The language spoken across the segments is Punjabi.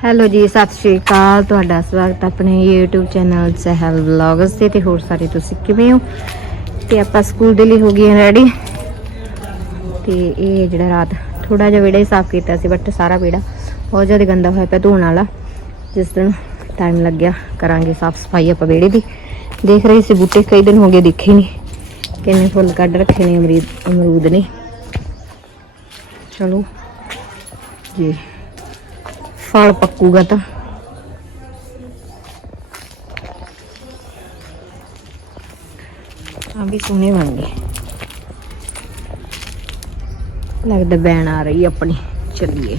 ਹੈਲੋ ਜੀ, ਸਤਿ ਸ਼੍ਰੀ ਅਕਾਲ। ਤੁਹਾਡਾ ਸਵਾਗਤ ਆਪਣੇ YouTube ਚੈਨਲ ਸਹਿਲ ਵਲੌਗਸ ਤੇ ਤੇ ਹੋਰ ਸਾਰੇ ਤੁਸੀਂ ਕਿਵੇਂ ਹੋ? ਤੇ ਆਪਾਂ ਸਕੂਲ ਦੇ ਲਈ ਹੋ ਗਏ ਰੈਡੀ ਤੇ ਇਹ ਜਿਹੜਾ ਰਾਤ ਥੋੜਾ ਜਿਹਾ ਵਿਹੜਾ ਹੀ ਸਾਫ਼ ਕੀਤਾ ਸੀ ਬਟ ਸਾਰਾ ਵਿਹੜਾ ਬਹੁਤ ਜ਼ਿਆਦਾ ਗੰਦਾ ਹੋਇਆ ਪਿਆ ਧੋਣ ਵਾਲਾ। ਜਿਸ ਦਿਨ ਟਾਈਮ ਲੱਗਿਆ, ਕਰਾਂਗੇ ਸਾਫ਼ ਸਫ਼ਾਈ ਆਪਾਂ ਵਿਹੜੇ ਦੀ। ਦੇਖ ਰਹੀ ਸੀ ਬੂਟੇ, ਕਈ ਦਿਨ ਹੋ ਗਏ ਦੇਖੇ ਨਹੀਂ ਕਿੰਨੇ ਫੁੱਲ ਕੱਢ ਰੱਖੇ ਨੇ ਅਮਰੀਦ ਅਮਰੂਦ ਨੇ। ਚਲੋ, ਜੀ ਫਲ ਪੱਕੂਗਾ ਤਾਂ। ਆ ਵੀ ਸੋਹਣੇ ਬਣ ਗਏ। ਲੱਗਦਾ ਬੈਣ ਆ ਰਹੀ ਹੈ ਆਪਣੀ। ਚੱਲੀਏ।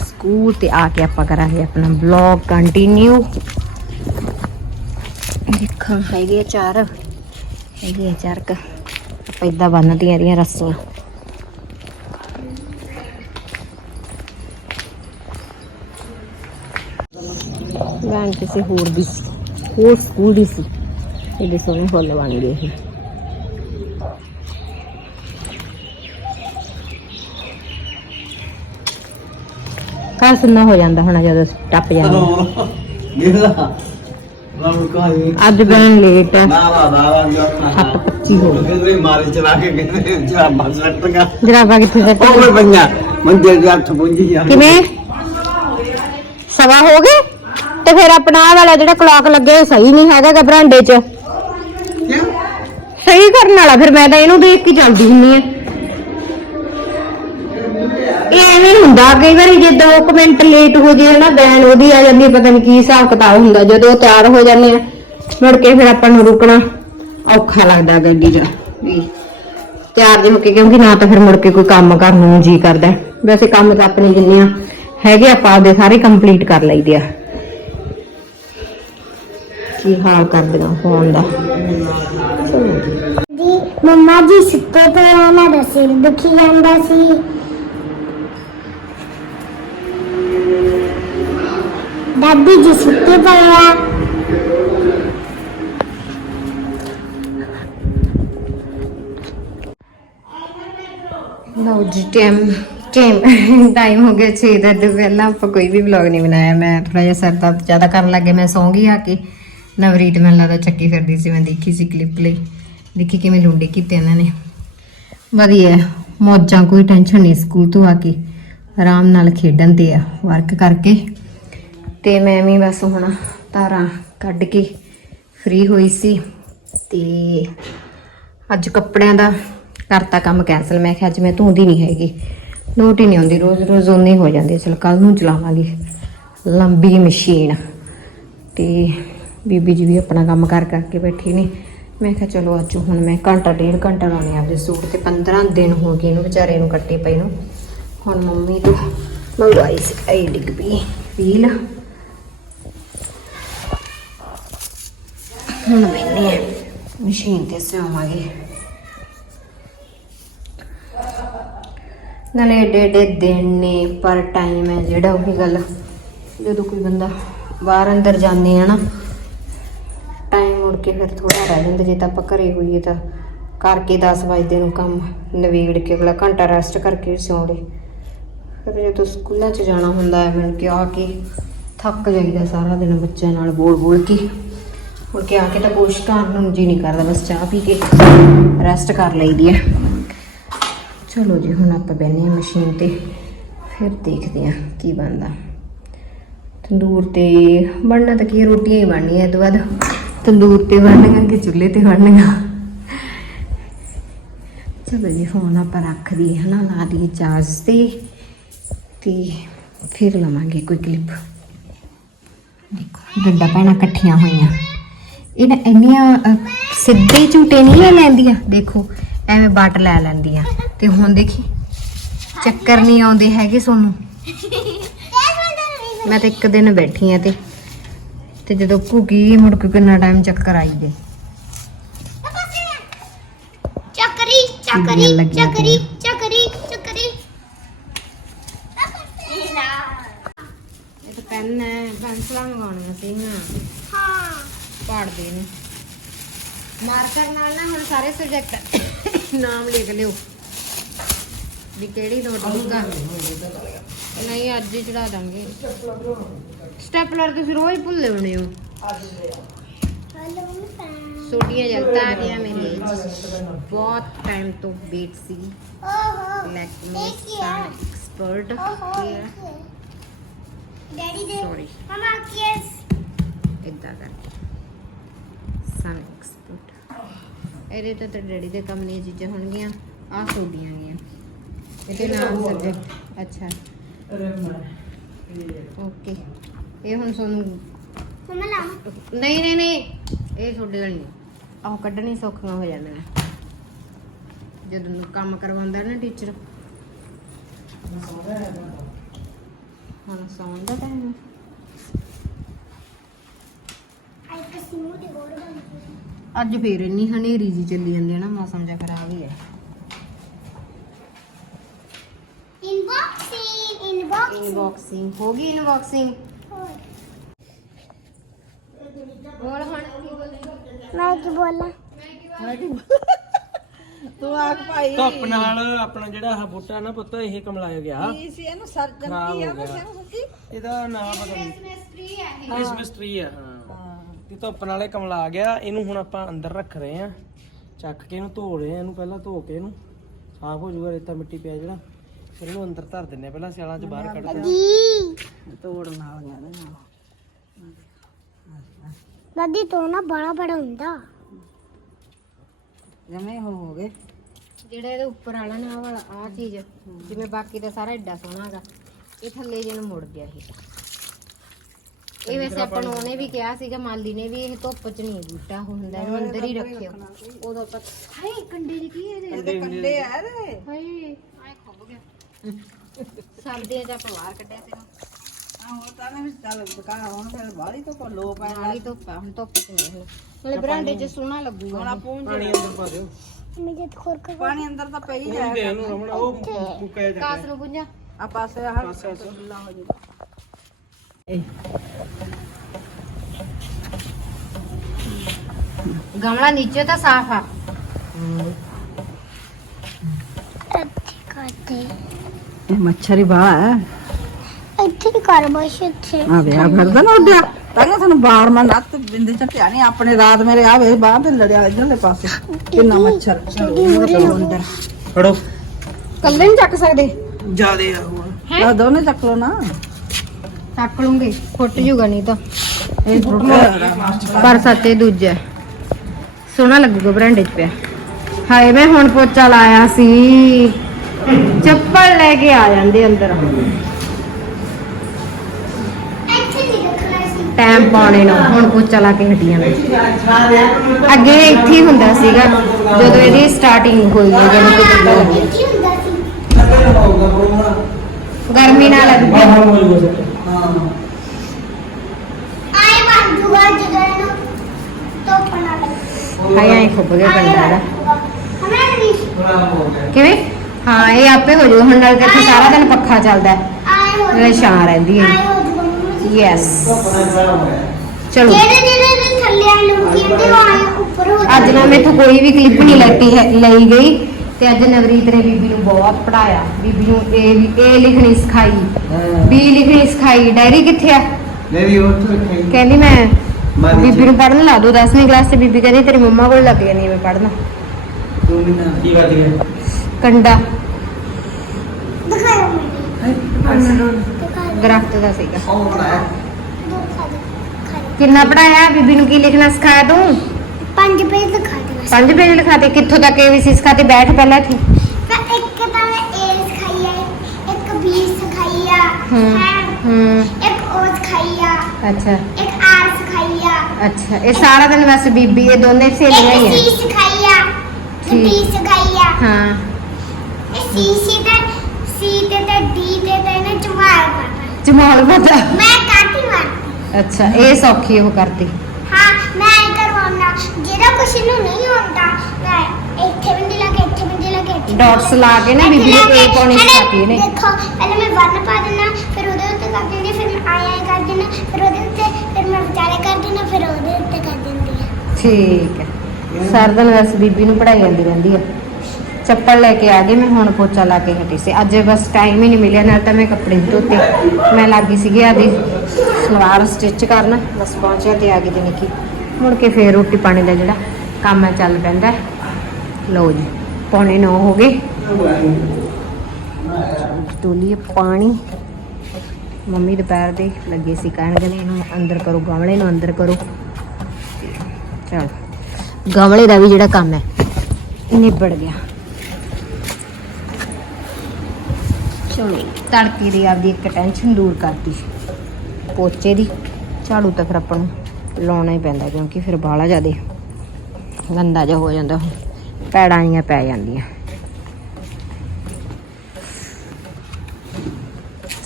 ਸਕੂਲ ਤੇ ਆ ਕੇ ਆਪਾਂ ਕਰਾਂਗੇ ਆਪਣਾ ਬਲੌਗ ਕੰਟੀਨਿਊ ਦੇਖਾਂ, ਹੈਗੇ ਆ ਚਾਰ। ਹੈਗੇ ਚਾਰ ਕ। ਆਪਾਂ ਏਦਾਂ ਬੰਨਦੀਆਂ ਦੀਆਂ ਰੱਸੀਆਂ ਵੈਨ ਕਿਸੇ ਹੋਰ ਦੀ ਸੀ ਹੋਰ ਸਕੂਲ ਦੀ ਸੀ। ਇਹਦੇ ਸੋਹਣੇ ਫੁੱਲ ਬਣ ਗਏ ਇਹ। ਘਰ ਸੁੰਨਾ ਹੋ ਜਾਂਦਾ ਹੁਣ ਜਦੋਂ ਟੱਪ ਜਾਂਦਾ। ਇਹਦਾ ਰਾਮ ਕਾਹੀ ਅੱਜ ਬਣ ਲੇਟ ਹੈ। ਨਾ ਨਾ ਨਾ ਨਾ ਹੋ ਗਏ। ਕਿਤੇ ਮਾਰੇ ਚਲਾ ਕੇ ਕਹਿੰਦੇ ਜਰਾਬਾਂ ਸੱਟੀਆਂ। ਜਰਾਬਾ ਕਿੱਥੇ ਸੱਟ ਉਹ ਪਈਆਂ। ਮੰਦੇ ਦੇ ਹੱਥ ਪੁੰਜੀ ਕਿਵੇਂ? ਸਵਾ ਹੋ ਗਏ? ਤੇ ਫਿਰ ਆਪਣਾ ਆਹ ਵਾਲਾ ਜਿਹੜਾ ਕਲੌਕ ਲੱਗੇ ਸਹੀ ਨਹੀਂ ਹੈਗਾ ਗਾ ਬਰਾਂਡੇ 'ਚ। ਸਹੀ ਕਰਨ ਵਾਲਾ ਫਿਰ ਮੈਂ ਤਾਂ ਇਹਨੂੰ ਦੇਖ ਕੇ ਚੱਲਦੀ ਹੁੰਨੀ ਆ। ਇਹ ਐਵੇਂ ਹੁੰਦਾ ਕਈ ਵਾਰੀ ਜੇ 2 ਮਿੰਟ ਲੇਟ ਹੋ ਜੇ ਨਾ ਬੈਨ ਉਹਦੀ ਆ ਜਾਂਦੀ ਪਤਾ ਨਹੀਂ ਕੀ ਹਿਸਾਬ ਕਿਤਾਬ ਹੁੰਦਾ ਜਦੋਂ ਉਹ ਤਿਆਰ ਹੋ ਜਾਂਦੇ ਆ ਮੁੜ ਕੇ ਫਿਰ ਆਪਾਂ ਨੂੰ ਰੁਕਣਾ ਔਖਾ ਲੱਗਦਾ ਗੱਡੀ 'ਚ ਵੀ। ਤਿਆਰ ਜੇ ਹੋ ਕੇ ਕਿਉਂਕਿ ਨਾ ਤਾਂ ਫਿਰ ਮੁੜ ਕੇ ਕੋਈ ਕੰਮ ਕਰਨ ਨੂੰ ਜੀ ਕਰਦਾ। ਹੈ। ਵੈਸੇ ਕੰਮ ਤਾਂ ਆਪਣੇ ਜਿੰਨੇ ਆ ਹੈਗੇ ਆਪਾਂ ਆਪਦੇ ਸਾਰੇ ਕੰਪਲੀਟ ਕਰ ਲਈਦੇ ਆ। ਕੀ ਹਾਲ ਕਰਦੀਆਂ ਫੋਨ ਦਾ? ਜੀ ਮੰਮਾ ਜੀ ਸੁੱਤੇ ਪਏ ਆ ਨਾ ਦਾ ਸਿਰ ਦੁਖੀ ਜਾਂਦਾ ਸੀ। ਦਾਦੀ ਜੀ ਸੁੱਤੇ ਪਏ ਆ। ਲਓ ਜੀ ਟਾਈਮ ਟਾਈਮ ਟਾਈਮ ਹੋ ਗਿਆ 6 ਦਾ ਤੇ ਪਹਿਲਾਂ ਆਪਾਂ ਕੋਈ ਵੀ ਵਲੌਗ ਨਹੀਂ ਬਣਾਇਆ। ਮੈਂ ਥੋੜਾ ਜਿਹਾ ਸਿਰ ਦਰਦ ਜ਼ਿਆਦਾ ਕਰਨ ਲੱਗੇ ਮੈਂ ਸੌਂ ਗਈ ਆ ਕੇ। ਨਵਰੀਤ ਮੈਨੂੰ ਲੱਗਦਾ ਚੱਕੀ ਫਿਰਦੀ ਸੀ, ਮੈਂ ਦੇਖੀ ਸੀ ਕਲਿੱਪ ਲਈ। ਦੇਖੀ ਕਿਵੇਂ ਲੁੰਡੇ ਕੀਤੇ ਇਹਨਾਂ ਨੇ। ਵਧੀਆ, ਮੌਜਾਂ, ਕੋਈ ਟੈਨਸ਼ਨ ਨਹੀਂ, ਸਕੂਲ ਤੋਂ ਆ ਕੇ ਆਰਾਮ ਨਾਲ ਖੇਡਣ ਤੇ ਆ ਵਰਕ ਕਰਕੇ। ਤੇ ਮੈਂ ਵੀ ਬਸ ਹੁਣ ਤਾਰਾਂ ਕੱਢ ਕੇ ਫ੍ਰੀ ਹੋਈ ਸੀ। ਤੇ ਅੱਜ ਕੱਪੜਿਆਂ ਦਾ ਕਰਤਾ ਕੰਮ ਕੈਨਸਲ ਮੈਂ ਕਿਹਾ ਅੱਜ ਮੈਂ ਧੋਂਦੀ ਨਹੀਂ ਹੈਗੀ। ਲੋਟ ਹੀ ਨਹੀਂ ਆਉਂਦੀ ਰੋਜ਼ ਰੋਜ਼ ਉਨੀ ਹੋ ਜਾਂਦੇ ਚਲ ਕੱਲ ਨੂੰ ਚਲਾਵਾਂਗੀ। ਲੰਬੀ ਮਸ਼ੀਨ। ਤੇ ਬੀਬੀ ਜੀ ਵੀ ਆਪਣਾ ਕੰਮ ਕਰ ਕਰਕੇ ਬੈਠੀ ਨੇ। ਮੈਂ ਕਿਹਾ ਚਲੋ ਅੱਜ ਹੁਣ ਮੈਂ ਘੰਟਾ ਡੇਢ ਘੰਟਾ ਲਾਉਣੀ ਆਪਦੇ ਸੂਟ ਤੇ 15 ਦਿਨ ਹੋ ਗਏ ਇਹਨੂੰ ਵਿਚਾਰੇ ਨੂੰ ਕੱਟੇ ਪਈ ਨੂੰ। ਹੁਣ ਮੰਮੀ ਤੋਂ ਮੰਗਵਾਈ ਸੀ ਇਹ ਡਿੱਗ ਪਈ ਵੀਲ ਹੁਣ ਮੈਨੇ ਮਸ਼ੀਨ ਤੇ ਸਿਵਾਵਾਂਗੇ ਨਾਲੇ ਏਡੇ ਏਡੇ ਦਿਨ ਨੇ, ਪਰ ਟਾਈਮ ਹੈ ਜਿਹੜਾ, ਉਹੀ ਗੱਲ। ਜਦੋਂ ਕੋਈ ਬੰਦਾ ਬਾਹਰ ਅੰਦਰ ਜਾਂਦੇ ਆ ਨਾ ਮੁੜ ਕੇ ਫਿਰ ਥੋੜਾ ਰਹਿ ਜਾਂਦਾ ਜੇ ਤਾਂ ਆਪਾਂ ਘਰੇ ਹੋਈਏ ਤਾਂ ਕਰਕੇ 10 ਵਜੇ ਨੂੰ ਕੰਮ ਨਵੇੜ ਕੇ ਅਗਲਾ ਘੰਟਾ ਰੈਸਟ ਕਰਕੇ ਸਿਉਂਦੇ ਫਿਰ ਜਦੋਂ ਸਕੂਲਾਂ 'ਚ ਜਾਣਾ ਹੁੰਦਾ ਹੈ ਮਿਲ ਕੇ ਆ ਕੇ ਥੱਕ ਜਾਈਦਾ ਸਾਰਾ ਦਿਨ ਬੱਚਿਆਂ ਨਾਲ ਬੋਲ ਬੋਲ ਕੇ। ਮੁੜ ਕੇ ਆ ਕੇ ਤਾਂ ਕੁਛ ਕਰਨ ਨੂੰ ਜੀ ਨਹੀਂ ਕਰਦਾ ਬਸ ਚਾਹ ਪੀ ਕੇ ਰੈਸਟ ਕਰ ਲਈਦੀ ਹੈ ਚਲੋ ਜੀ ਹੁਣ ਆਪਾਂ ਬੈਠੇ ਹਾਂ ਮਸ਼ੀਨ ਤੇ ਫਿਰ ਦੇਖਦੇ ਹਾਂ ਕੀ ਬਣਦਾ। ਤੰਦੂਰ ਤੇ ਬਣਨਾ ਤਾਂ ਕੀ ਹੈ, ਰੋਟੀਆਂ ਹੀ ਬਣਨੀਆਂ ਇਹ ਤੋਂ ਬਾਅਦ ਤੰਦੂਰ ਤੇ ਬਣਨੀਆਂ ਕਿ ਚੁੱਲ੍ਹੇ ਤੇ ਬਣਨੀਆਂ ਚਲੋ ਜੀ ਫੋਨ ਆਪਾਂ ਰੱਖ ਦਈਏ ਹਨਾ ਲਾ ਦਈਏ ਚਾਰਜ ਤੇ ਤੇ ਫਿਰ ਲਵਾਂਗੇ ਕੋਈ ਕਲਿੱਪ ਦੇਖੋ ਡੰਡਾ ਪੈਣਾ ਇਕੱਠੀਆਂ ਹੋਈਆਂ। ਇਹ ਨਾ ਇੰਨੀਆਂ ਅਹ, ਸਿੱਧੇ ਝੂਟੇ ਨਹੀਂ ਲੈਂਦੀਆਂ ਦੇਖੋ ਐਵੇਂ ਬਾਟ ਲੈ ਲੈਂਦੀਆਂ। ਤੇ ਹੁਣ ਦੇਖੀ ਚੱਕਰ ਨਹੀਂ ਆਉਂਦੇ ਹੈਗੇ ਸੋਨੂੰ। ਮੈਂ ਤਾਂ ਇੱਕ ਦਿਨ ਬੈਠੀ ਆ ਤੇ। ਤੇ ਜਦੋਂ ਭੁੱਗੀ ਮੁੜ ਕੇ ਕਿੰਨਾ ਟਾਈਮ ਚੱਕਰ ਆਈ ਗਏ ਚੱਕਰੀ ਚੱਕਰੀ, ਚੱਕਰੀ, ਚੱਕਰੀ ਚੱਕਰੀ। ਇਹ ਤਾਂ ਪੈਨ ਹੈ ਪੈਨਸਲਾਂ ਮੰਗਾਉਣੀਆਂ ਸੀਗੀਆਂ। ਹਾਂ। ਪੜਦੇ ਨੇ। ਮਾਰਕਰ ਨਾਲ ਨਾ ਹੁਣ ਸਾਰੇ ਸਬਜੈਕਟ ਨਾਮ ਲਿਖ ਲਿਓ। ਵੀ ਕਿਹੜੀ ਨੋਟ ਲੂਗਾ ਨਹੀਂ, ਅੱਜ ਹੀ ਚੜਾ ਦਾਂਗੇ। ਸਟੈਪਲਰ ਤੁਸੀਂ ਰੋਜ਼ ਭੁੱਲੇ ਹੋਣੇ ਹੋ ਛੋਟੀਆਂ ਜਲਤਾ ਆ ਗਿਆ ਮੇਰੇ ਬਹੁਤ ਟਾਈਮ ਤੋਂ ਵੇਟ ਸੀ। ਓਹੋ ਐਕਸਪਰਟ ਡੈਡੀ ਦੇ Sorry. ਮਮਾ ਕਿਸ ਇਦਾਂ ਕਰਕੇ। ਸਨ ਐਕਸਪਰਟ ਇਹਦੇ ਤਾਂ ਤੇ ਡੈਡੀ ਦੇ ਕੰਮ ਦੀਆਂ ਚੀਜ਼ਾਂ ਹੋਣਗੀਆਂ। ਆ ਛੋਟੀਆਂ ਗੀਆਂ ਇਹਦੇ ਨਾਮ ਸਬਜੈਕਟ ਅੱਛਾ। ਓਕੇ ਇਹ ਹੁਣ ਤੁਹਾਨੂੰ ਮਮਾ ਲਾ ਨਹੀਂ ਨਹੀਂ ਨਹੀਂ। ਇਹ ਤੁਹਾਡੇ ਵਾਲੀ। ਨਹੀਂ ਆਹ ਕੱਢਣੀ ਸੌਖੀਆਂ ਹੋ ਜਾਂਦੀਆਂ। ਜਦੋਂ ਨੂੰ ਕੰਮ ਕਰਵਾਉਂਦਾ ਨਾ ਟੀਚਰ ਹੁਣ ਸੌਣ ਦਾ ਟਾਈਮ ਅੱਜ ਫੇਰ ਇੰਨੀ ਹਨੇਰੀ ਜੀ ਚੱਲੀ ਜਾਂਦੀ ਹੈ ਨਾ ਮੌਸਮ ਜਿਹਾ ਖਰਾਬ ਹੀ ਹੈ। ਇਨਬਾਕਸਿੰਗ ਹੋ ਗਈ ਇਨਬਾਕਸਿੰਗ ਬੋਲ ਹੁਣ ਕੀ ਬੋਲੇਂਗਾ ਮੈਂ ਕੀ ਬੋਲਾਂ? ਤੂੰ ਆਖ ਭਾਈ। ਧੁੱਪ ਨਾਲ ਆਪਣਾ ਜਿਹੜਾ ਆਹ ਬੂਟਾ ਨਾ ਪੁੱਤ ਇਹ ਕਮਲਾਇਆ ਗਿਆ। ਕੀ ਸੀ ਇਹਨੂੰ? ਸਰਜਨ ਖਰਾਬ ਕੀ ਆ ਹੋ ਮੈਂ ਗਿਆ। ਸੱਚੀ ਇਹਦਾ ਨਾਮ ਪਤਾ ਨਹੀਂ। ਮਿਸਟਰੀ ਹੈ ਕ੍ਰਿਸਮਸ ਟ੍ਰੀ ਆ ਹਾਂ। ਹਾਂ। ਤੇ ਧੁੱਪ ਨਾਲੇ ਕਮਲਾ ਗਿਆ। ਇਹਨੂੰ ਹੁਣ ਆਪਾਂ ਅੰਦਰ ਰੱਖ ਰਹੇ ਆ। ਚੱਕ ਕੇ ਇਹਨੂੰ ਧੋ ਰਹੇ ਆ। ਇਹਨੂੰ ਪਹਿਲਾਂ ਧੋ ਕੇ ਇਹਨੂੰ। ਸਾਫ਼ ਹੋ ਜੂਗਾ ਰੇਤਾ ਮਿੱਟੀ ਪਿਆ ਜਿਹੜਾ। ਫਿਰ ਇਹਨੂੰ ਅੰਦਰ ਧਰ ਦਿੰਨੇ ਪਹਿਲਾਂ ਸਿਆਲਾਂ 'ਚ ਬਾਹਰ ਕੱਢਦੇ ਆ ਦੀ ਤੋੜਨ ਵਾਲੀਆਂ ਨੇ। ਦਾਦੀ ਤੋਂ ਨਾ ਬੜਾ ਬੜਾ ਹੁੰਦਾ। ਜਮੇ ਹੋ ਹੋ ਗਏ। ਜਿਹੜਾ ਇਹਦੇ ਉੱਪਰ ਵਾਲਾ ਨਾ ਵਾਲਾ ਆ ਚੀਜ਼ ਜਿਵੇਂ ਬਾਕੀ ਦਾ ਸਾਰਾ ਐਡਾ ਸੋਹਣਾ ਹੈਗਾ ਇਹ ਥੱਲੇ ਜਿਹੇ ਨੂੰ ਮੁੜ ਗਿਆ ਇਹ। ਇਹ ਵੈਸੇ ਆਪਾਂ ਨੂੰ ਉਹਨੇ ਵੀ ਕਿਹਾ ਸੀਗਾ ਮਾਲੀ ਨੇ ਵੀ ਇਹ ਧੁੱਪ ਚ ਨਹੀਂ ਬੂਟਾ ਹੁੰਦਾ ਇਹਨੂੰ ਅੰਦਰ ਹੀ ਰੱਖਿਓ। ਉਦੋਂ ਆਪਾਂ ਹਾਏ ਕੰਡੇ ਦੀ ਕੀ ਇਹਦੇ? ਕੰਡੇ ਆ ਰੇ ਹਾਏ। ਸਰਦੀਆਂ ਚ ਆਪਾਂ ਬਾਹਰ ਕੱਢਿਆ ਸੀ ਆ ਹੋ ਤਾਂ ਨਾ ਵੀ ਚੱਲ ਦੁਕਾਨ ਹੁਣ ਫਿਰ ਬਾਹਲੀ ਤੋਂ ਕੋ ਲੋ ਪੈਣ ਨਾਲ ਹੀ ਧੁੱਪ ਆ ਹੁਣ ਧੁੱਪ ਚ ਨਹੀਂ ਹੁਣ ਨਾਲੇ ਬਰਾਂਡੇ ਚ ਸੋਹਣਾ ਲੱਗੂਗਾ ਹੁਣ ਪੂੰਝ ਪਾਣੀ ਅੰਦਰ ਪਾ ਦਿਓ। ਮੈਂ ਜਦ ਖੋਰ ਕੇ ਪਾਣੀ ਅੰਦਰ ਤਾਂ ਪਈ ਦੇ ਜਾਏਗਾ ਇਹਨੂੰ ਰਮਣ ਉਹ ਮੁੱਕਿਆ ਜਾ ਕਾਸ ਨੂੰ ਪੁੰਜਾ। ਆ ਪਾਸੇ ਆਹ ਖੁੱਲਾ ਹੋ ਜਾਊਗਾ ਗਮਲਾ ਨੀਚੇ ਤਾਂ ਸਾਫ਼ ਆ। ਇੱਥੇ ਕਰਦੇ ਇਹ ਮੱਛਰ ਹੀ ਬਾਹਲਾ ਹੈ। ਇੱਥੇ ਹੀ ਕਰ ਬਸ ਇੱਥੇ। ਆ ਵਿਆਹ ਫਿਰਦਾ ਨਾ ਉੱਡਿਆ। ਤਾਂ ਸਾਨੂੰ ਬਾਹਰ ਮੈਂ ਨੱਤ ਬਿੰਦੇ ਚੱਟਿਆ ਨਹੀਂ ਆਪਣੇ ਰਾਤ ਮੇਰੇ ਆ ਵੇ ਬਾਹਰ ਤੇ ਲੜਿਆ ਇਧਰਲੇ ਪਾਸੇ। ਕਿੰਨਾ ਮੱਛਰ। ਅੰਦਰ। ਫੜੋ। ਕੱਲੇ ਨਹੀਂ ਚੱਕ ਸਕਦੇ? ਜਿਆਦੇ ਆ ਉਹ ਆ ਦੋਨੇ ਚੱਕ ਲੋ ਨਾ। ਚੱਕ ਲੂੰਗੇ ਫੁੱਟ ਜੂਗਾ ਨਹੀਂ ਤਾਂ। ਇਹ ਪਰ ਸੱਚੇ ਦੂਜਾ। ਸੋਹਣਾ ਲੱਗੂਗਾ ਬਰਾਂਡੇ 'ਚ ਪਿਆ। ਹਾਏ ਮੈਂ ਹੁਣ ਪੋਚਾ ਲਾਇਆ ਸੀ। ਚੱਪਲ ਲੈ ਕੇ ਆ ਜਾਂਦੇ ਅੰਦਰ। ਇੱਥੇ ਨਹੀਂ ਰੱਖਣਾ ਸੀ। ਟਾਈਮ ਪਾਉਣੇ ਨੂੰ ਹੁਣ ਪੋਚਾ ਲਾ ਕੇ ਹਟੀਆਂ ਮੈਂ ਅੱਗੇ ਇੱਥੇ ਹੀ ਹੁੰਦਾ ਸੀਗਾ ਜਦੋਂ ਇਹਦੀ ਸਟਾਰਟਿੰਗ ਹੋਈ ਹੈ ਜਦੋਂ ਚੱਪਲ ਲੱਗੀ ਇੱਥੇ ਹੁੰਦਾ ਸੀ। ਗਰਮੀ ਨਾਲ ਲੱਗ ਆਏ ਬਣ ਜੂਗਾ ਜਦੋਂ ਇਹਨੂੰ ਧੁੱਪ ਨਾਲ ਹਾਏ ਐ ਖੁੱਬ ਗਿਆ ਕੰਡਾ ਦਾ ਹਮਰਾ ਨਹੀਂ ਕਿਵੇਂ? ਹਾਂ ਇਹ ਆਪੇ ਹੋ ਜਾਊਗਾ। ਹੁਣ ਨਾਲ ਇੱਥੇ ਸਾਰਾ ਦਿਨ ਪੱਖਾ ਚੱਲਦਾ ਹੈ। ਆਏ ਹੋ ਨਾਲੇ ਛਾਂ ਰਹਿੰਦੀ ਹੈ। ਯੈਸ ਚਲੋ। ਜਿਹੜੇ ਜਿਹੜੇ ਦੇ ਥੱਲੇ ਆ ਲੋਕ ਉਹ ਆਏ ਉੱਪਰ ਹੋ ਅੱਜ ਨਾ ਮੈਥੋਂ ਕੋਈ ਵੀ ਕਲਿੱਪ ਨਹੀਂ ਲੱਗੀ ਹੈ ਲਈ ਗਈ। ਤੇ ਅੱਜ ਨਵਰੀਤ ਨੇ ਬੀਬੀ ਨੂੰ ਬਹੁਤ ਪੜਾਇਆ ਬੀਬੀ ਨੂੰ ਏ ਵੀ ਏ ਲਿਖਣੀ ਸਿਖਾਈ। ਬੀ ਲਿਖਣੀ ਸਿਖਾਈ। ਡਾਇਰੀ ਕਿੱਥੇ ਆ? ਮੈਂ ਵੀ ਉੱਥੇ ਰੱਖੀ ਕਹਿੰਦੀ ਮੈਂ ਮਾਰੀ ਬੀਬੀ ਨੂੰ ਪੜਨ ਲਾ ਦੋ 10ਵੀਂ ਕਲਾਸ ਤੇ ਬੀਬੀ ਕਹਿੰਦੀ ਤੇਰੀ ਮੰਮਾ ਕੋਲ ਲੱਗ ਹੈ ਮੈਂ ਪੜਨਾ ਦੋ ਮਹੀਨਾ ਕੀ ਗਿਆ ਕੰਡਾ। ਦਰਖਤ ਦਾ ਸੀਗਾ। ਉਹ ਬਣਾਇਆ। ਦੇ ਦੇ ਕਿੰਨਾ ਪੜਾਇਆ ਬੀਬੀ ਨੂੰ ਕੀ ਲਿਖਣਾ ਸਿਖਾਇਆ ਤੂੰ ਪੰਜ ਪੇਜ ਦਿਖਾ ਦੇ ਪੰਜ ਪੇਜ ਲਿਖਾਤੇ ਕਿੱਥੋਂ ਤੱਕ ਏਬੀਸੀ ਸਿਖਾਤੇ ਬੈਠ ਪਹਿਲਾਂ ਇੱਥੇ। ਤਾਂ ਇੱਕ ਤਾਂ ਮੈਂ ਏ ਸਿਖਾਈ ਆ ਇੱਕ ਬੀ ਸਿਖਾਈ ਆ ਹੂੰ ਇੱਕ ਓ ਸਿਖਾਈ ਆ ਅੱਛਾ। ਇੱਕ ਆਰ ਸਿਖਾਈ ਆ। ਅੱਛਾ। ਇਹ ਸਾਰਾ ਦਿਨ ਬਸ ਬੀਬੀ ਇਹ ਦੋਨੇ ਸਹੇਲੀਆਂ ਹੀ ਆ। ਸੀ ਸਿਖਾਈ ਆ ਇੱਕ ਠੀਕ। ਡੀ ਸਿਖਾਈ ਆ। ਹਾਂ। ਇਹ ਸੀ ਸੀ ਤੇ ਸੀ ਤੇ ਤੇ ਡੀ ਤੇ ਜਮਾਲ ਪਤਾ ਮੈਂ ਕਾਟੀ ਮਾਰ ਅੱਛਾ ਇਹ ਸੌਖੀ ਉਹ ਕਰਤੀ ਹਾਂ ਮੈਂ ਇਹ ਕਰਵਾਉਣਾ। ਜਿਹੜਾ ਕੁਛ ਨੂੰ ਨਹੀਂ ਹੁੰਦਾ ਮੈਂ ਇੱਥੇ ਬਿੰਦੀ ਲਾ ਕੇ ਇੱਥੇ ਬਿੰਦੀ ਲਾ ਕੇ Dots ਲਾ ਕੇ ਨਾ ਬੀਬੀ ਪਾਉਣੀ। ਦੇਖੋ ਪਹਿਲੇ ਮੈਂ ਵਨ ਪਾ ਦੇਣਾ ਫਿਰ ਉਹਦੇ ਉੱਤੇ ਕਰ ਦਿੰਦੀ ਫਿਰ ਮੈਂ ਆਇਆ ਆਇਆ ਕਰ ਦੇਣਾ ਫਿਰ ਉਹਦੇ ਉੱਤੇ ਫਿਰ ਮੈਂ ਵਿਚਾਲੇ ਕਰ ਦੇਣਾ ਫਿਰ ਉਹਦੇ ਉੱਤੇ ਕਰ ਦਿੰਦੀ ਆ। ਠੀਕ ਹੈ। ਸਾਰਾ ਦਿਨ ਬਸ ਬੀਬੀ ਨੂੰ ਪੜਾਈ ਜਾਂਦੀ ਰਹਿੰਦੀ ਆ। ਚੱਪਲ ਲੈ ਕੇ ਆ ਗਈ ਮੈਂ ਹੁਣ ਪੋਚਾ ਲਾ ਕੇ ਹਟੀ ਸੀ। ਅੱਜ ਬਸ ਟਾਈਮ ਹੀ ਨਹੀਂ ਮਿਲਿਆ, ਨਾਲ ਤਾਂ ਮੈਂ ਕੱਪੜੇ ਧੋਤੇ। ਮੈਂ ਲੱਗੀ ਸੀਗੀ ਆਦੀ ਸਲਵਾਰ ਸਟਿਚ ਕਰਨ, ਬਸ ਪਹੁੰਚਿਆ ਤੇ ਆ ਗਈ ਤੇ ਨਿੱਕੀ। ਮੁੜ ਕੇ ਫੇਰ ਰੋਟੀ ਪਾਣੀ ਦਾ ਜਿਹੜਾ ਕੰਮ ਹੈ, ਚੱਲ ਪੈਂਦਾ ਲਓ ਜੀ, ਪੌਣੇ 9 ਹੋ ਗਏ। ਡੋਲੀ ਪਾਣੀ। ਮੰਮੀ ਦੁਪਹਿਰ ਦੇ ਲੱਗੇ ਸੀ ਕਹਿਣ ਗਲੇ ਇਹਨੂੰ ਅੰਦਰ ਕਰੋ, ਗਮਲੇ ਨੂੰ ਅੰਦਰ ਕਰੋ। ਚਲ, ਗਮਲੇ ਦਾ ਵੀ ਜਿਹੜਾ ਕੰਮ ਹੈ ਨਿਬੜ ਗਿਆ। ਚਲੋ ਤੜਕੇ ਦੀ ਆਪਦੀ ਇੱਕ ਟੈਨਸ਼ਨ ਦੂਰ ਕਰਤੀ। ਪੋਚੇ ਦੀ, ਝਾੜੂ ਤਾਂ ਫਿਰ ਆਪਾਂ ਨੂੰ ਲਾਉਣਾ ਹੀ ਪੈਂਦਾ ਕਿਉਂਕਿ ਫਿਰ ਬਾਹਲਾ ਜ਼ਿਆਦੇ ਗੰਦਾ ਜਿਹਾ ਹੋ ਜਾਂਦਾ ਪੈੜਾਂ ਆਈਆਂ ਪੈ ਜਾਂਦੀਆਂ।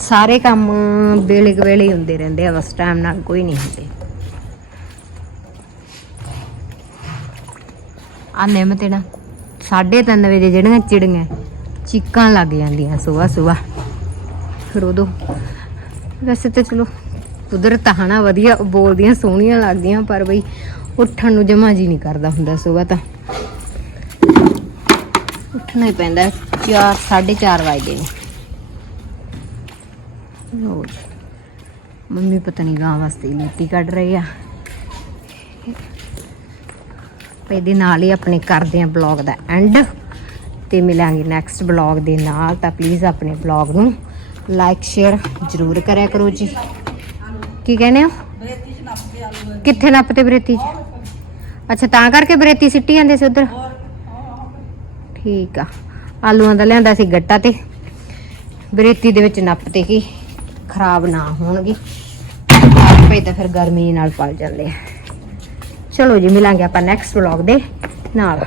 ਸਾਰੇ ਕੰਮ ਵੇਲੇ ਕੁ ਵੇਲੇ ਹੁੰਦੇ ਰਹਿੰਦੇ ਆ, ਬਸ ਟਾਈਮ ਨਾਲ ਕੋਈ ਨਹੀਂ ਹੁੰਦੇ। ਆ ਨਿੰਮ ਤੇ ਨਾ 3:30 ਵਜੇ ਜਿਹੜੀਆਂ ਚਿੜੀਆਂ ਚੀਕਾਂ ਲੱਗ ਜਾਂਦੀਆਂ ਸਵੇਰ ਸਵੇਰ ਫਿਰ ਉਦੋਂ ਵੈਸੇ ਤਾਂ ਚਲੋ ਕੁਦਰਤ ਆ ਹਨਾ ਵਧੀਆ ਬੋਲਦੀਆਂ ਸੋਹਣੀਆਂ ਲੱਗਦੀਆਂ, ਪਰ ਬਈ ਉੱਠਣ ਨੂੰ ਜਮਾ ਜੀ ਨਹੀਂ ਕਰਦਾ ਹੁੰਦਾ ਸਵੇਰ ਤਾਂ। ਉੱਠਣਾ ਹੀ ਪੈਂਦਾ 4 4:30 ਵਜੇ ਨੇ। ਲਓ ਮੰਮੀ ਪਤਾ ਨਹੀਂ ਗਾਂ ਵਾਸਤੇ ਮਿੱਟੀ ਕੱਢ ਰਹੇ ਆ। ਇਹਦੇ ਨਾਲ ਹੀ ਆਪਣੇ ਕਰਦੇ ਆ ਬਲੌਗ ਦਾ ਐਂਡ। ਤੇ ਮਿਲਾਂਗੇ ਨੈਕਸਟ ਬਲੌਗ ਦੇ ਨਾਲ। ਤਾਂ ਪਲੀਜ਼ ਆਪਣੇ ਬਲੌਗ ਨੂੰ ਲਾਈਕ ਸ਼ੇਅਰ ਜ਼ਰੂਰ ਕਰਿਆ ਕਰੋ ਜੀ। ਕੀ ਕਹਿੰਦੇ ਹੋ? ਕਿੱਥੇ ਨੱਪਤੇ ਬਰੇਤੀ ਚ? ਅੱਛਾ ਤਾਂ ਕਰਕੇ ਬਰੇਤੀ ਸਿੱਟੀ ਜਾਂਦੇ ਸੀ ਉਧਰ? ਠੀਕ ਆ। ਆਲੂਆਂ ਦਾ ਲਿਆਂਦਾ ਸੀ ਗੱਟਾ ਤੇ। ਬਰੇਤੀ ਦੇ ਵਿੱਚ ਨੱਪਤੇ ਕੀ ਖਰਾਬ ਨਾ ਹੋਣਗੇ। ਭਾਈ ਤਾਂ ਫਿਰ ਗਰਮੀ ਨਾਲ ਪਲ ਜਾਂਦੇ ਆ। ਚਲੋ ਜੀ ਮਿਲਾਂਗੇ ਆਪਾਂ ਨੈਕਸਟ ਵਲੌਗ ਦੇ ਨਾਲ।